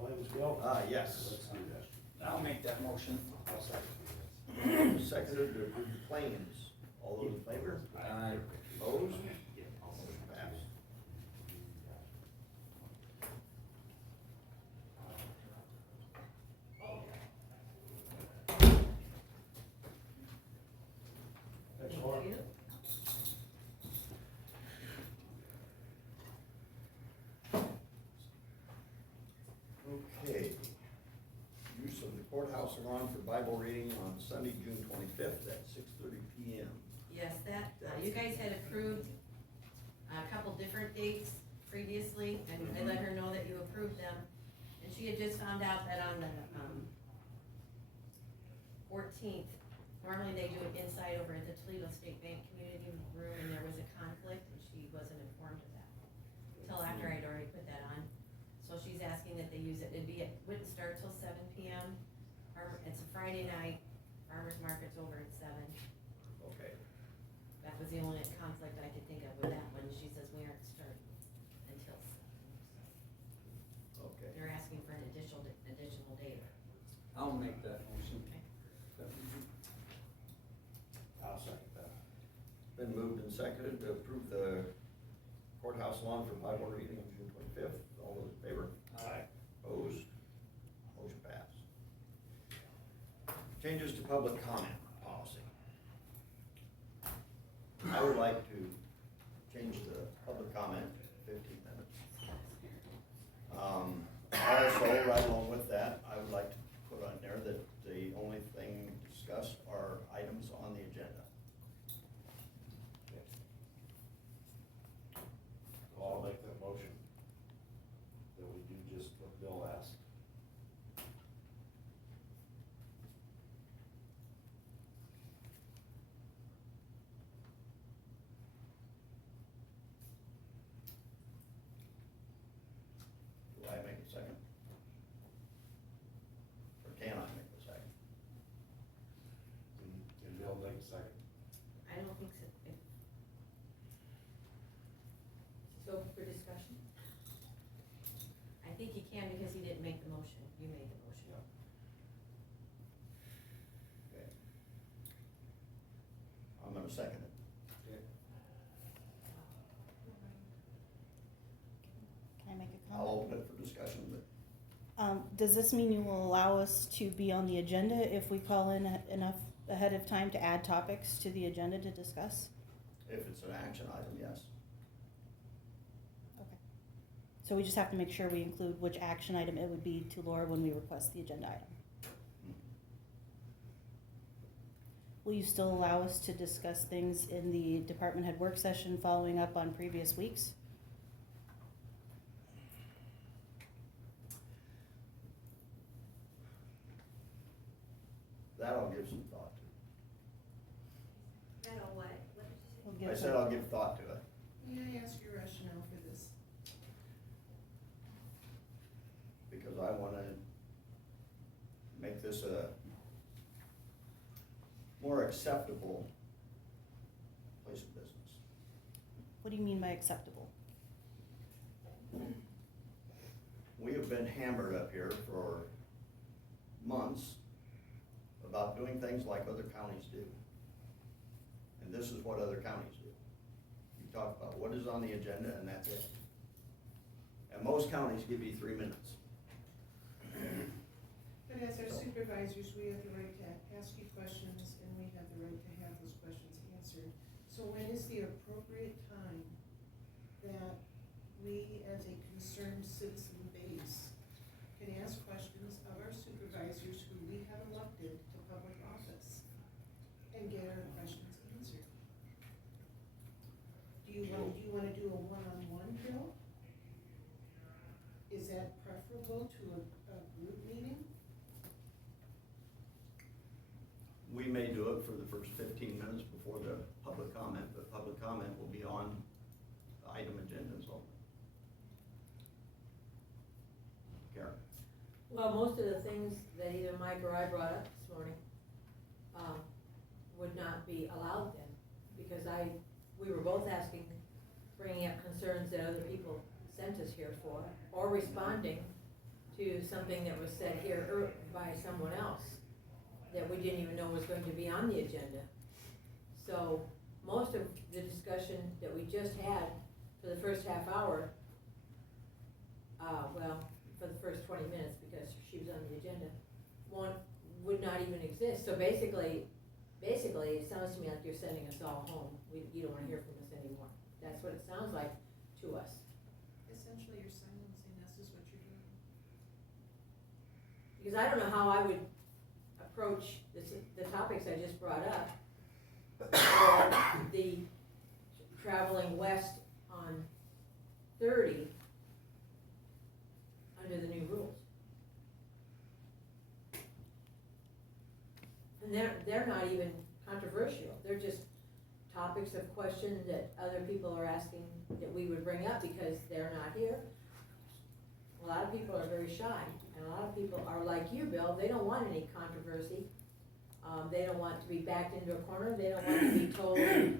claims go? Yes. Let's do that. I'll make that motion. I'll second. Seconded to approve the claims. All those in favor? Aye. Opposed? Motion passed. Thanks, Laura. Okay. Use of the courthouse lawn for Bible reading on Sunday, June 25th at 6:30 p.m. Yes, that, you guys had approved a couple different dates previously, and I let her know that you approved them. And she had just found out that on the, 14th, normally they do it inside over at the Toledo State Bank Community Room, and there was a conflict, and she wasn't informed of that until after I'd already put that on. So she's asking that they use it, wouldn't start till 7 p.m. It's a Friday night, farmer's market's over at 7. Okay. That was the only conflict I could think of with that one. She says we aren't starting until 7. Okay. They're asking for an additional date. I'll make that motion. I'll second that. Been moved and seconded to approve the courthouse lawn for Bible reading on June 25th. All those in favor? Aye. Opposed? Motion passed. Changes to public comment policy. I would like to change the public comment to 15 minutes. Also, right along with that, I would like to put on there that the only thing discussed are items on the agenda. I'll make that motion. That we do just what Bill asked. Do I make a second? Or can I make a second? And Bill make a second. I don't think so. So for discussion? I think he can because he didn't make the motion. You made the motion. Okay. I'm gonna second it. Okay. Can I make a I'll comment? open it for discussion, but Does this mean you will allow us to be on the agenda if we call in enough ahead of time to add topics to the agenda to discuss? if it's an action item, yes. Okay. So we just have to make sure we include which action item it would be to Laura when we request the agenda item. Will you still allow us to discuss things in the department head work session following up on previous weeks? That I'll give some thought to. That'll what? What did We'll I give said some- I'll give thought to it, May I ask your rationale for this? because I wanna make this a more acceptable place of business. What do you mean by acceptable? We have been hammered up here for months about doing things like other counties do. And this is what other counties do. You talk about what is on the agenda and that's it. And most counties give you 3 minutes. But as our supervisors, we have the right to ask you questions and we have the right to have those questions answered. So when is the appropriate time that we, as a concerned citizen base, can ask questions of our supervisors who we have elected to public office and get our questions answered? Do you wanna do a one-on-one, Bill? Is that preferable to a group meeting? We may do it for the first 15 minutes before the public comment, but public comment will be on the item agendas only. Karen? Well, most of the things that either Mike or I brought up this morning, would not be allowed then, because we were both asking, bringing up concerns that other people sent us here for, or responding to something that was said here by someone else that we didn't even know was going to be on the agenda. So most of the discussion that we just had for the first half hour, for the first 20 minutes, because she was on the agenda, would not even exist. So basically, it sounds to me like you're sending us all home. You don't wanna hear from us anymore. That's what it sounds like to us. Essentially, you're silencing us is what you're doing. Because I don't know how I would approach the topics I just brought up. For the traveling west on 30 under the new rules. And they're not even controversial, they're just topics of questions that other people are asking that we would bring up because they're not here. A lot of people are very shy, and a lot of people are like you, Bill, they don't want any controversy. They don't want to be backed into a corner, they don't want to be told, they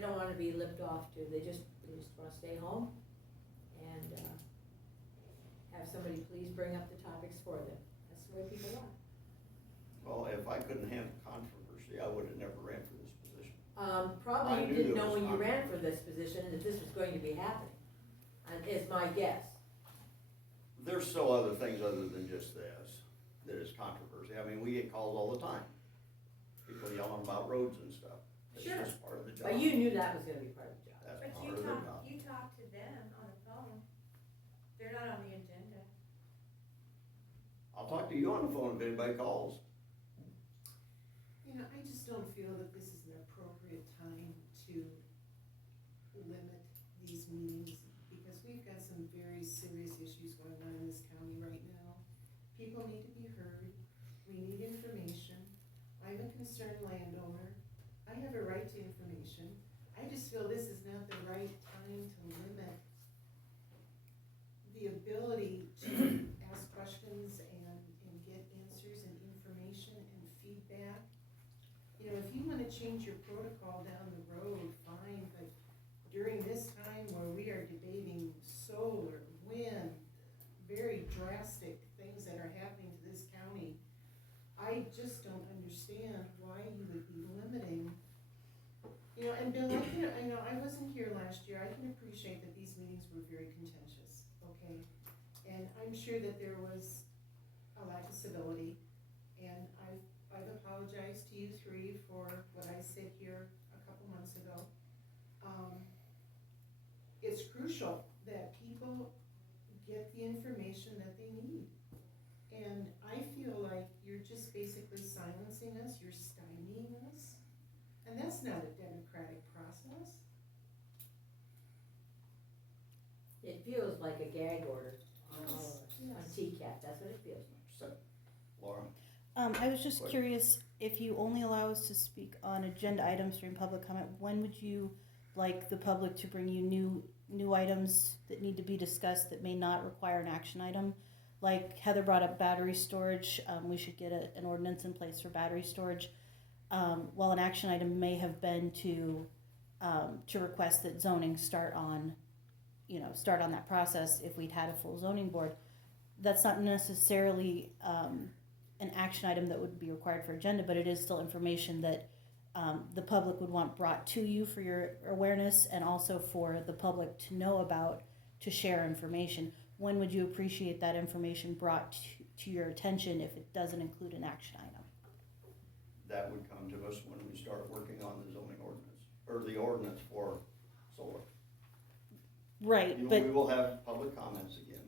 don't want to be lipped off to, they just want to stay home and, have somebody please bring up the topics for them. That's the way people are. Well, if I couldn't handle controversy, I would have never ran for this position. Probably I you knew didn't there know was when you ran conflict. for this position that this was going to be happening, is my guess. There's still other things other than just this that is controversy. I mean, we get calls all the time. People yelling about roads and stuff. It's Sure. just part of the job. But you knew that was gonna be part of the job. That's But part of the job. you talk to them on the phone, they're not on the agenda. I'll talk to you on the phone if anybody calls. You know, I just don't feel that this is an appropriate time to limit these meetings, because we've got some very serious issues going on in this county right now. People need to be heard, we need information. I'm a concerned landowner, I have a right to information. I just feel this is not the right time to limit the ability to ask questions and get answers and information and feedback. You know, if you wanna change your protocol down the road, fine, but during this time where we are debating solar, wind, very drastic things that are happening to this county, I just don't understand why you would be limiting. You know, and Bill, I know I wasn't here last year, I can appreciate that these meetings were very contentious, okay? And I'm sure that there was a lack of civility, and I've apologized to you three for what I said here a couple months ago. It's crucial that people get the information that they need. And I feel like you're just basically silencing us, you're stymieing us, and that's not a democratic process. It feels like a gag order on all of us, Yes, on yes. TCAT, that's what it feels like. So, Laura? I was just What? curious, if you only allow us to speak on agenda items during public comment, when would you like the public to bring you new items that need to be discussed that may not require an action item? Like Heather brought up battery storage, we should get an ordinance in place for battery storage. While an action item may have been to request that zoning start on that process if we'd had a full zoning board. That's not necessarily an action item that would be required for agenda, but it is still information that the public would want brought to you for your awareness, and also for the public to know about, to share information. When would you appreciate that information brought to your attention if it doesn't include an action item? That would come to us when we start working on the zoning ordinance, or the ordinance for solar. Right, We but will have public comments again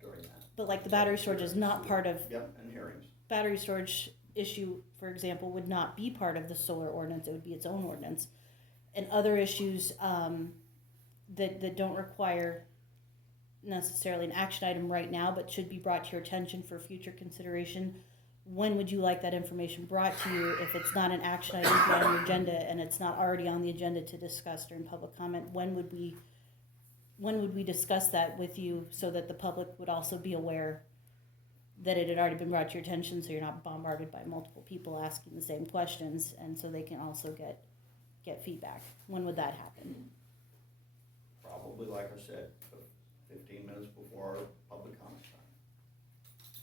during that. but like the battery storage is not part of, Yep, and hearings. battery storage issue, for example, would not be part of the solar ordinance, it would be its own ordinance. And other issues that don't require necessarily an action item right now, but should be brought to your attention for future consideration. When would you like that information brought to you if it's not an action item on your agenda and it's not already on the agenda to discuss during public comment? When would we discuss that with you so that the public would also be aware that it had already been brought to your attention, so you're not bombarded by multiple people asking the same questions, and so they can also get feedback? When would that happen? Probably, like I said, 15 minutes before before our public comment time.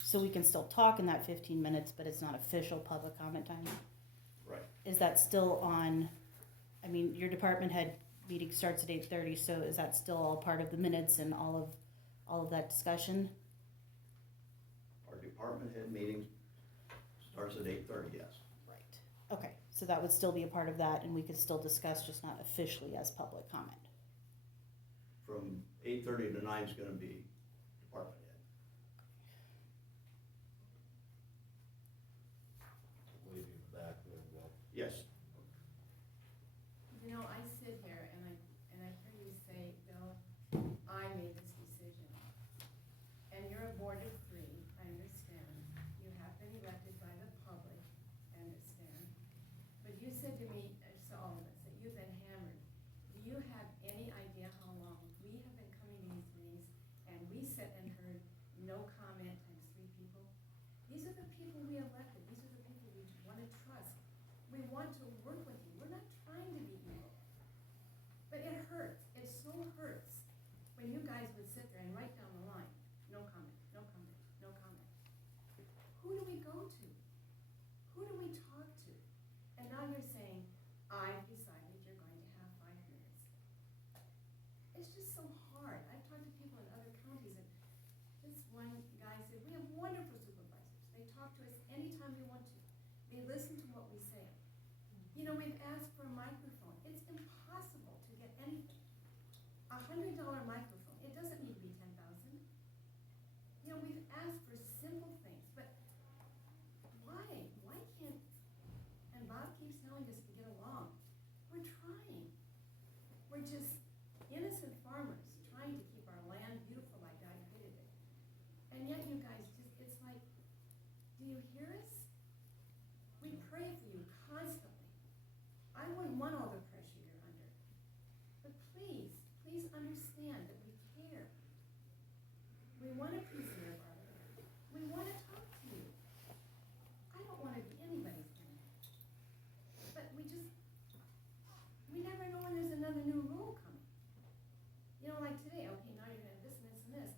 So we can still talk in that 15 minutes, but it's not official public comment time? Right. Is that still on, I mean, your department head meeting starts at 8:30, so is that still all part of the minutes and all of that discussion? Our department head meeting starts at 8:30, yes. Right. Okay, so that would still be a part of that, and we could still discuss, just not officially as public comment. From 8:30 to 9 is gonna be department head. Lady in the back there, Bill. Yes. You know, I sit here and I hear you say, Bill, I made this decision. And you're a board of 3, I understand. You have been elected by the public, I understand. But you said to me, to all of us, that you've been hammered. Do you have any idea how long we have been coming to these meetings and we sat and heard no comment times 3 people? These are the people we elected, these are the people we want to trust. We want to work with you, we're not trying to be evil. But it hurts, it so hurts, when you guys would sit there and write down the line, no comment, no comment, no comment. Who do we go to? Who do we talk to? And now you're saying, I've decided you're going to have 5 minutes. It's just so hard. I've talked to people in other counties, and this one guy said, we have wonderful supervisors. They talk to us anytime we want to. They listen to what we say. You know, we've asked for a microphone. It's impossible to get anything. $100 microphone, it doesn't need to be 10,000. You know, we've asked for simple things, but why? Why can't, and Bob keeps telling us to get along. We're trying. We're just innocent farmers trying to keep our land beautiful like God created it. And yet you guys just, it's like, do you hear us? We pray for you constantly. I wouldn't want all the pressure you're under. But please, please understand that we care. We want to preserve our land. We want to talk to you. I don't want to be anybody's enemy. But we never know when there's another new rule coming. You know, like today, okay, now you're gonna have this and this and this.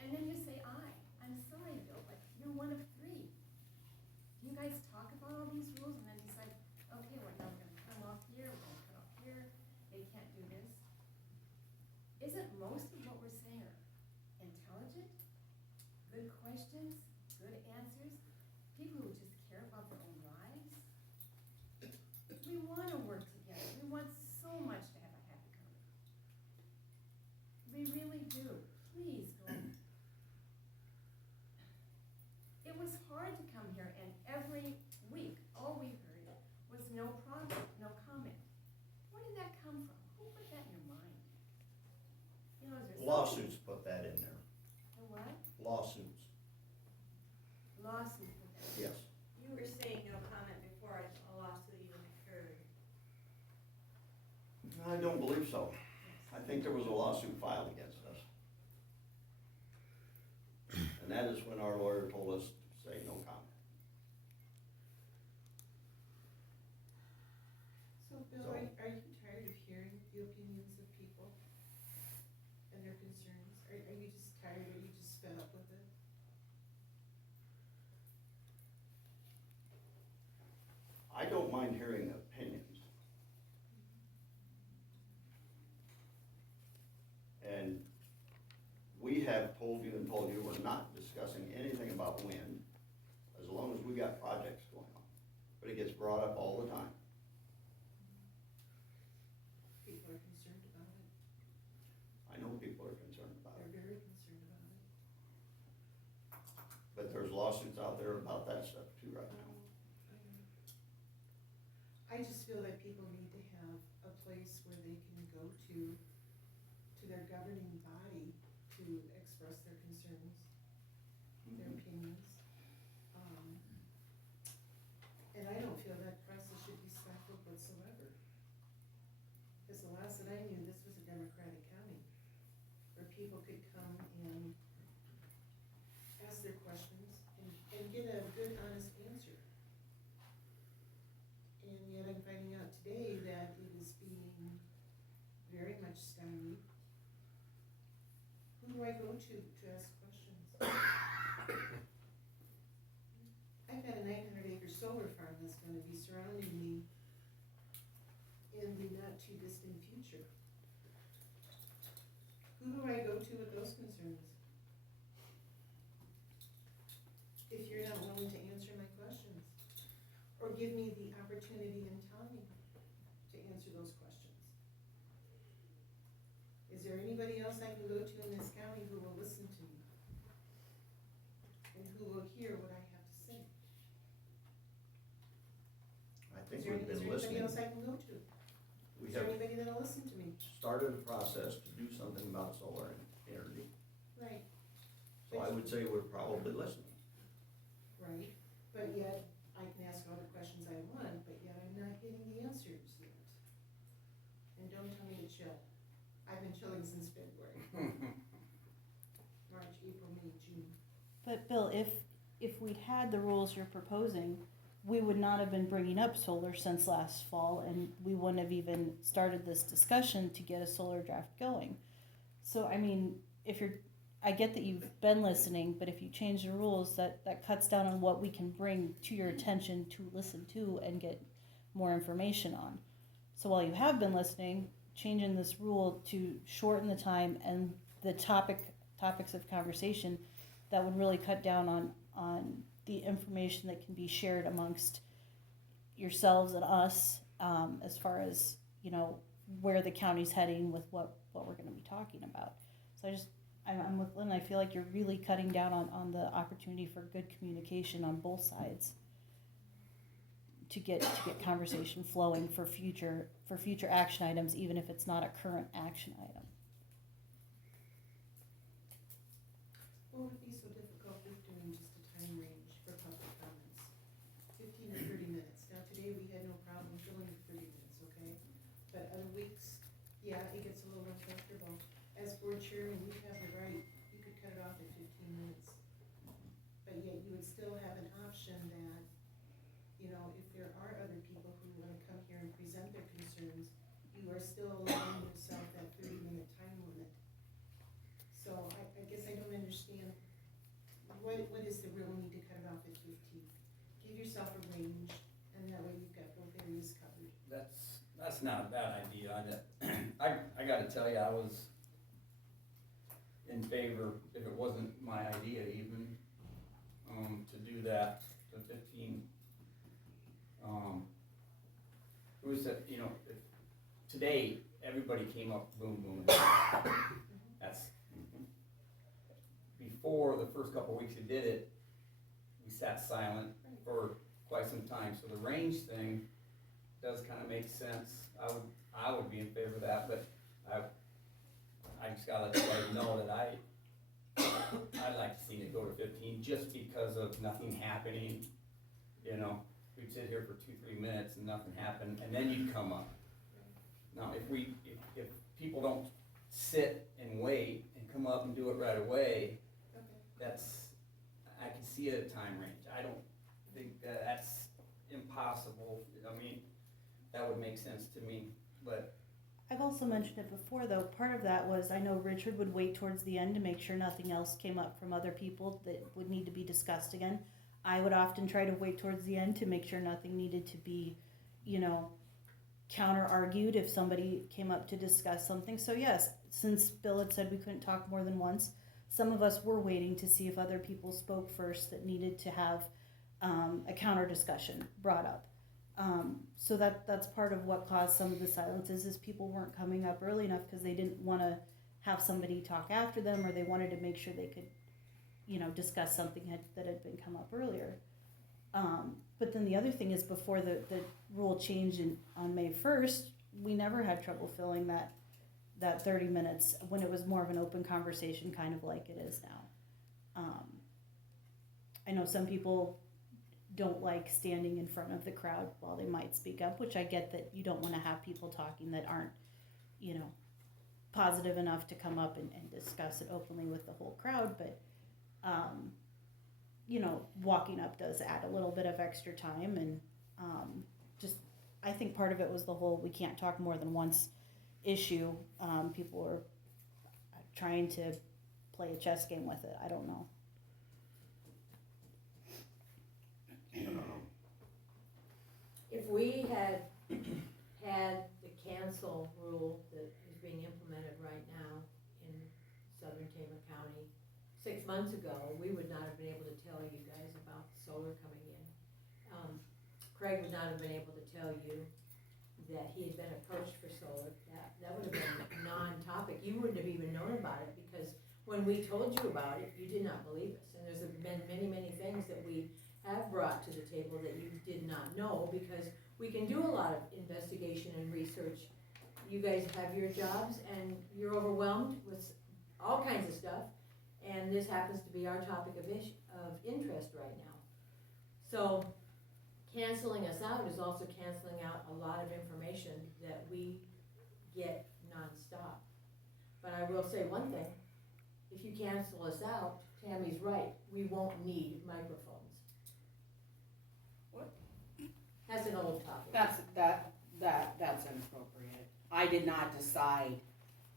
And then you say, I'm sorry, Bill, but you're one of 3. Do you guys talk about all these rules and then decide, okay, we're now gonna cut them off here, we're gonna cut off here, they can't do this? Isn't most of what we're saying are intelligent, good questions, good answers, people who just care about their own lives? We wanna work together, we want so much to have a happy county. We really do, please go. It was hard to come here and every week, all we heard was no problem, no comment. Where did that come from? Who put that in your mind? You know, is there something? Lawsuits put that in there. The what? Lawsuits, Lawsuit put that in. yes. You were saying no comment before a lawsuit even occurred. I don't believe so. I think there was a lawsuit filed against us. And that is when our lawyer told us to say no comment. So Bill, So- are you tired of hearing the opinions of people and their concerns? Are you just tired, are you just fed up with it? I don't mind hearing opinions. And we have told you and told you we're not discussing anything about wind as long as we got projects going on. But it gets brought up all the time. People are concerned about it. I know people are concerned about They're it. very concerned about it. But there's lawsuits out there about that stuff too right now. I just feel that people need to have a place where they can go to their governing body to express their concerns, their opinions. And I don't feel that process should be stifled whatsoever. Because the last that I knew, this was a Democratic county, where people could come and ask their questions and get a good, honest answer. And yet I'm finding out today that it is being very much stymied. do I go to ask questions? I've got a 900-acre solar farm that's gonna be surrounding me in the not too distant future. Who do I go to with those concerns? If you're not willing to answer my questions, or give me the opportunity and time to answer those questions. Is there anybody else I can go to in this county who will listen to me? And who will hear what I have to say? I think we've been listening. Is there anybody else I can go to? We Is there have anybody that'll listen to me? started a process to do something about solar energy. Right, So I would say we're probably listening. right, but yet, I can ask all the questions I want, but yet I'm not getting the answers yet. And don't tell me to chill. I've been chilling since February. March, April, May, June. But Bill, if we'd had the rules you're proposing, we would not have been bringing up solar since last fall, and we wouldn't have even started this discussion to get a solar draft going. So, I mean, I get that you've been listening, but if you change the rules, that cuts down on what we can bring to your attention to listen to and get more information on. So while you have been listening, changing this rule to shorten the time and the topics of conversation, that would really cut down on the information that can be shared amongst yourselves and us, as far as, where the county's heading with what we're going to be talking about. So I'm with Lynn. I feel like you're really cutting down on the opportunity for good communication on both sides to get conversation flowing for future action items, even if it's not a current action item. What would be so difficult with doing just a time range for public comments? 15 or 30 minutes. Now today we had no problem filling 30 minutes, okay? But other weeks, yeah, it gets a little uncomfortable. As board chairman, you have the right, you could cut it off at 15 minutes. But yet you would still have an option that, if there are other people who wanna come here and present their concerns, you are still allowing yourself that 30-minute time limit. So I guess I don't understand, what is the real need to cut it off at 15? Give yourself a range, and that way you've got both areas covered. That's not a bad idea. I gotta tell you, I was in favor, if it wasn't my idea even, to do that, to 15. It was that, if today, everybody came up, boom, boom. That's, before the first couple of weeks you did it, we sat silent for quite some time, so the range thing does kind of make sense. I would be in favor of that, but I just gotta let you know that I'd like to see it go to 15, just because of nothing happening. We'd sit here for 2-3 minutes and nothing happened, and then you'd come up. Now, if people don't sit and wait and come up and do it right away, Okay. I can see a time range. I don't think that's impossible. I mean, that would make sense to me, but. I've also mentioned it before, though. Part of that was, I know Richard would wait towards the end to make sure nothing else came up from other people that would need to be discussed again. I would often try to wait towards the end to make sure nothing needed to be, counter-argued if somebody came up to discuss something. So yes, since Bill had said we couldn't talk more than once, some of us were waiting to see if other people spoke first that needed to have a counter-discussion brought up. So that's part of what caused some of the silences, is people weren't coming up early enough because they didn't want to have somebody talk after them, or they wanted to make sure they could, discuss something that had been come up earlier. But then the other thing is, before the rule changed on May 1st, we never had trouble filling that 30 minutes when it was more of an open conversation, kind of like it is now. I know some people don't like standing in front of the crowd while they might speak up, which I get, that you don't want to have people talking that aren't, positive enough to come up and discuss it openly with the whole crowd, but walking up does add a little bit of extra time, and I think part of it was the whole we can't talk more than once issue. People were trying to play a chess game with it, I don't know. If we had had the cancel rule that is being implemented right now in southern Tama County 6 months ago, we would not have been able to tell you guys about solar coming in. Craig would not have been able to tell you that he had been approached for solar. That would have been a non-topic. You wouldn't have even known about it, because when we told you about it, you did not believe us. And there's been many, many things that we have brought to the table that you did not know, because we can do a lot of investigation and research. You guys have your jobs and you're overwhelmed with all kinds of stuff, and this happens to be our topic of interest right now. So canceling us out is also canceling out a lot of information that we get nonstop. But I will say one thing, if you cancel us out, Tammy's right, we won't need microphones. What? That's an old topic. That's inappropriate. I did not decide.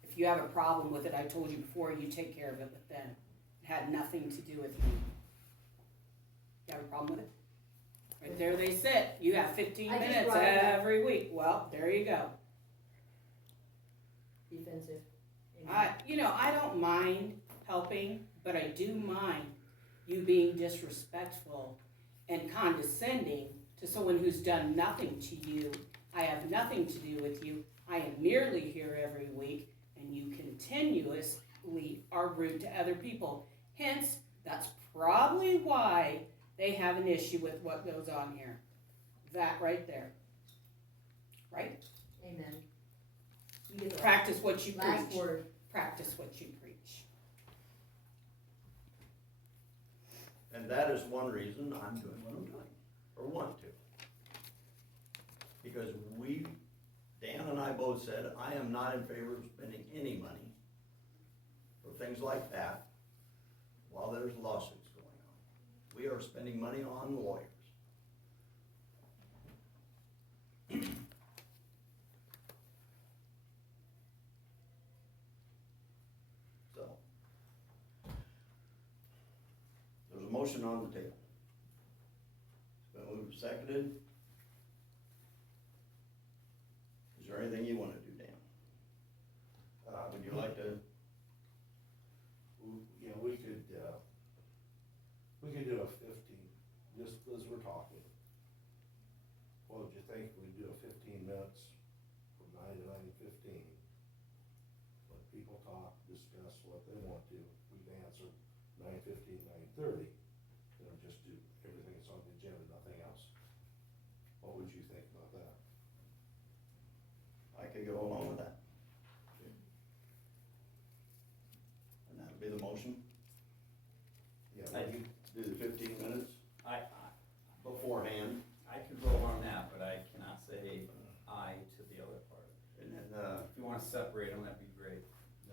If you have a problem with it, I told you before, you take care of it with them. It had nothing to do with me. You have a problem with it? Right there they sit. You have 15 I just minutes brought it up. every week. Well, there you go. Defensive. I don't mind helping, but I do mind you being disrespectful and condescending to someone who's done nothing to you. I have nothing to do with you. I am merely here every week, and you continuously are rude to other people. Hence, that's probably why they have an issue with what goes on here. That right there. Right? Amen. You get the Practice what you last preach. word. Practice what you preach. And that is one reason I'm doing what I'm doing, or want to. Because Dan and I both said, I am not in favor of spending any money for things like that while there's lawsuits going on. We are spending money on lawyers. So, there's a motion on the table. It's been moved and seconded. Is there anything you want to do, Dan? Would you like to? Yeah, we could do a 15, just as we're talking. What would you think, we do a 15 minutes from 9 to 9:15? Let people talk, discuss what they want to, we can answer 9:15, 9:30, just do everything that's on the agenda, nothing else. What would you think about that? I could go along with that. And that would be the motion. Yeah, would you do the 15 minutes I beforehand, could go on that, but I cannot say aye to the other part. and then, If you wanna separate them, that'd be great.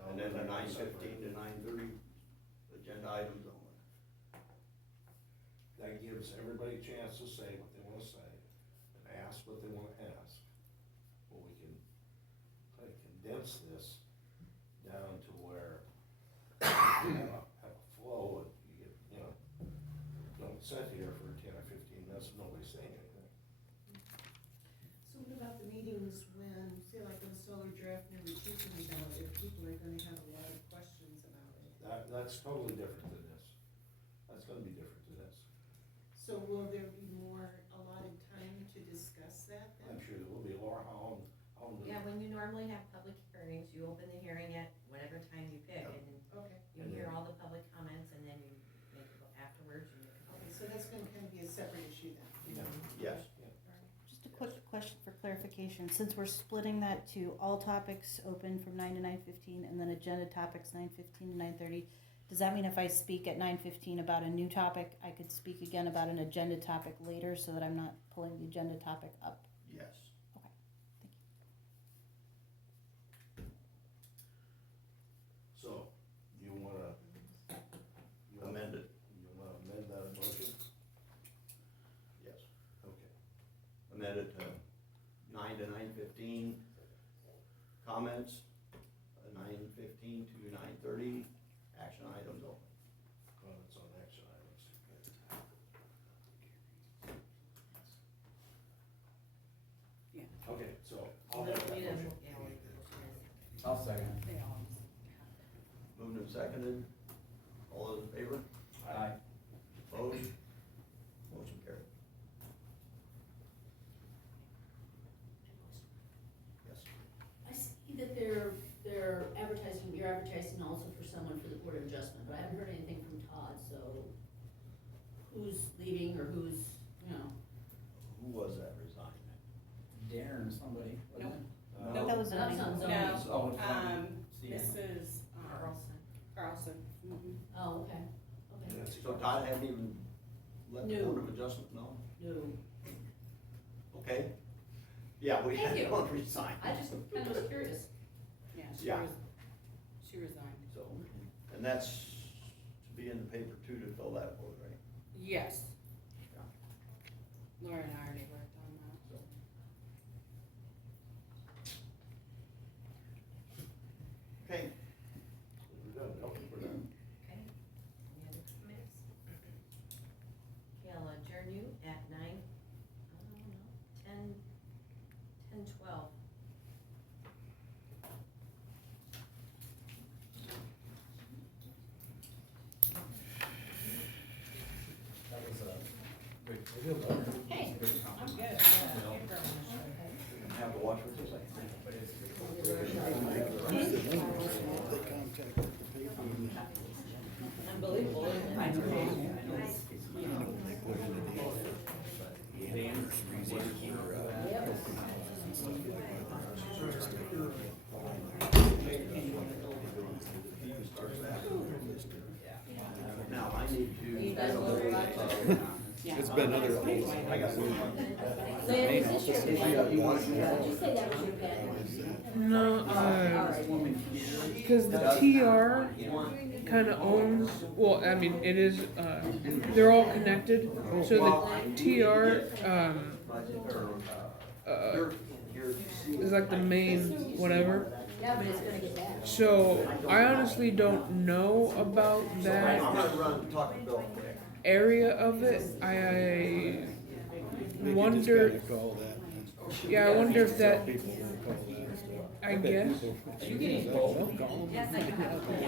and then the 9:15 to 9:30 agenda items only. That gives everybody a chance to say what they wanna say, and ask what they wanna ask. But we can kind of condense this down to where you have a flow, and you get, don't sit here for 10 or 15 minutes, and nobody's saying anything. So what about the meetings when, say like when solar draft number 2 comes out, if people are gonna have a lot of questions about it? That's totally different than this. That's gonna be different than this. So will there be more allotted time to discuss that then? I'm sure there will be. Laura, how long Yeah, when you normally have public hearings, you open the hearing at whatever time you pick, Yep. and Okay, you hear all the public comments, and then you make it afterwards, you make a okay, so that's gonna kind of be a separate issue then? Yes. Just a quick question for clarification, since we're splitting that to all topics open from 9 to 9:15 and then agenda topics 9:15 to 9:30, does that mean if I speak at 9:15 about a new topic, I could speak again about an agenda topic later so that I'm not pulling the agenda topic up? Yes. Okay, thank you. So, you wanna Amend it. You wanna amend that motion? Yes. Okay. Amend it to 9 to 9:15 comments, 9:15 to 9:30 Action items only. Well, it's on action items. Yeah. Okay, so. I'll We make that need a- motion. yeah, we- I'll second. They all Moved and seconded. All those in favor? Aye. Opposed? Motion carried. Yes. I see that they're advertising, you're advertising also for someone for the Board of Adjustment, but I haven't heard anything from Todd, so who's leaving or who's, you know? Who was that resigning? Darren, somebody, wasn't it? Nope. That was That was zoning. on zoning. No. Oh, it's Um, on CN. Mrs. Carlson. Carlson. Mhm. Oh, okay, okay. Nancy So Todd hadn't even let the No. Board of Adjustment know? No, Okay. Yeah, we Thank had you. one resign. I just kind of was curious. Yeah, Yeah. she resigned. So, and that's to be in the paper too, to fill that vote, right? Yes. Yeah. Laura and I already worked on that. So. Okay. We're done. Okay, we're done. Okay, any other comments? Okay, I'll adjourn you at 10:12. That was a good. Hey, good I'm compliment. good, You know, yeah. Have to watch what you say. But it's a good. unbelievable, isn't it? I know, you know, Dan, Yep. Now, I need to. You guys will remind It's been other. I got one. Lynn, is this your pen? You want it? Did you say that was your pen? No, Oh, all right. because the TR kind of owns, well, I mean, it is, they're all connected. So the TR, is like the main whatever. Yeah, but it's gonna get bad. So I honestly don't know about I'm that gonna run, talk to Bill quick. area of it. I wonder, yeah, I wonder if that, I guess. Are you getting both? Yes, I got it.